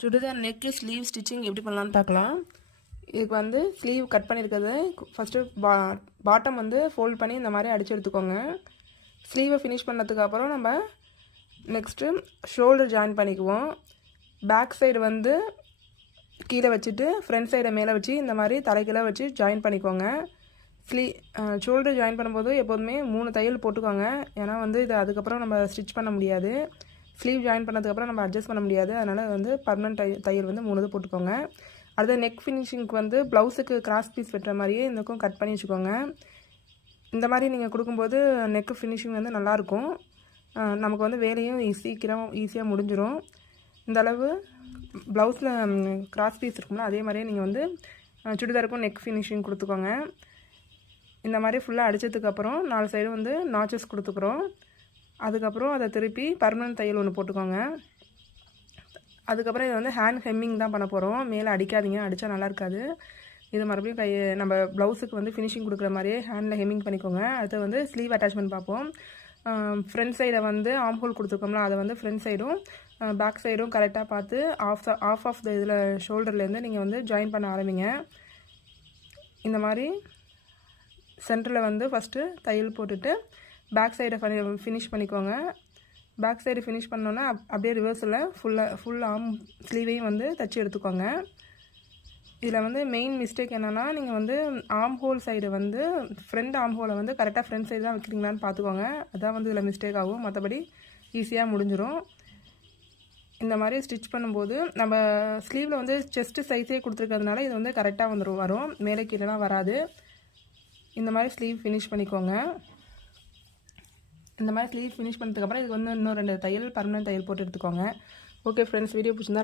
Churidar neck sleeve stitching எப்படி பண்ணலான்னு பார்க்கலாம். இதுக்கு வந்து ஸ்லீவ் கட் பண்ணியிருக்கிறது ஃபஸ்ட்டு பாட்டம் வந்து ஃபோல்ட் பண்ணி இந்த மாதிரி அடித்து எடுத்துக்கோங்க. ஸ்லீவை ஃபினிஷ் பண்ணதுக்கப்புறம் நம்ம நெக்ஸ்ட்டு ஷோல்டர் ஜாயின் பண்ணிக்குவோம். பேக் சைடு வந்து கீழே வச்சுட்டு ஃப்ரண்ட் சைடை மேலே வச்சு இந்த மாதிரி தலைக்கீழே வச்சு ஜாயின் பண்ணிக்கோங்க. ஷோல்டர் ஜாயின் பண்ணும்போது எப்போதுமே 3 தையல் போட்டுக்கோங்க. ஏன்னா வந்து இது அதுக்கப்புறம் நம்ம ஸ்டிச் பண்ண முடியாது. ஸ்லீவ் ஜாயின் பண்ணதுக்கப்புறம் நம்ம அட்ஜஸ்ட் பண்ண முடியாது. அதனால் வந்து பர்மனெண்ட் தையல் வந்து 3 இது போட்டுக்கோங்க. அடுத்த நெக் ஃபினிஷிங்க்கு வந்து ப்ளவுஸுக்கு கிராஸ் பீஸ் வெட்டுற மாதிரியே இந்தக்கும் கட் பண்ணி வச்சுக்கோங்க. இந்த மாதிரி நீங்கள் கொடுக்கும்போது நெக்கு ஃபினிஷிங் வந்து நல்லாயிருக்கும். நமக்கு வந்து வேலையும் ஈஸியாக முடிஞ்சிடும். இந்த அளவு ப்ளவுஸில் கிராஸ் பீஸ் இருக்கும்ல, அதே மாதிரியே நீங்கள் வந்து சுடிதாருக்கும் நெக் ஃபினிஷிங் கொடுத்துக்கோங்க. இந்த மாதிரி ஃபுல்லாக அடித்ததுக்கப்புறம் 4 சைடும் வந்து நாச்சஸ் கொடுத்துக்குறோம். அதுக்கப்புறம் அதை திருப்பி பர்மனெண்ட் தையல் ஒன்று போட்டுக்கோங்க. அதுக்கப்புறம் இதை வந்து ஹேண்ட் ஹெம்மிங் தான் பண்ண போகிறோம். மேலே அடிக்காதீங்க, அடித்தா நல்லா இருக்காது. இது மறுபடியும் நம்ம ப்ளவுஸுக்கு வந்து ஃபினிஷிங் கொடுக்குற மாதிரியே ஹேண்டில் ஹெம்மிங் பண்ணிக்கோங்க. அடுத்து வந்து ஸ்லீவ் அட்டாச்மெண்ட் பார்ப்போம். ஃப்ரண்ட் சைடை வந்து ஆம் ஹோல் கொடுத்துருக்கோம்ல, அதை வந்து ஃப்ரண்ட் சைடும் பேக் சைடும் கரெக்டாக பார்த்து ஆஃப் த இதில் ஷோல்டர்லேருந்து நீங்கள் வந்து ஜாயின் பண்ண ஆரம்பிங்க. இந்த மாதிரி சென்டரில் வந்து ஃபஸ்ட்டு தையல் போட்டுட்டு பேக் சைடை ஃபினிஷ் பண்ணிக்கோங்க. பேக் சைடு ஃபினிஷ் பண்ணோன்னா அப்படியே ரிவர்ஸில் ஃபுல் ஆம் ஸ்லீவையும் வந்து தைச்சி எடுத்துக்கோங்க. இதில் வந்து மெயின் மிஸ்டேக் என்னென்னா, நீங்கள் வந்து ஆம் ஹோல் சைடு வந்து ஃப்ரண்ட் ஆம் ஹோலை வந்து கரெக்டாக ஃப்ரண்ட் சைடு தான் வைக்கிறீங்களான்னு பார்த்துக்கோங்க. அதான் வந்து இதில் மிஸ்டேக் ஆகும். மற்றபடி ஈஸியாக முடிஞ்சிடும். இந்த மாதிரி ஸ்டிச் பண்ணும்போது நம்ம ஸ்லீவில் வந்து செஸ்ட்டு சைஸே கொடுத்துருக்கிறதுனால இது வந்து கரெக்டாக வரும். மேலே கீழேலாம் வராது. இந்த மாதிரி ஸ்லீவ் ஃபினிஷ் பண்ணிக்கோங்க. இந்த மாதிரி ஸ்லீவ் ஃபினிஷ் பண்ணதுக்கப்புறம் இதுக்கு வந்து இன்னும் 2 தையல் பர்மனெண்ட் தையல் போட்டு எடுத்துக்கோங்க. ஓகே ஃப்ரெண்ட்ஸ், வீடியோ பிடிச்சிருந்தா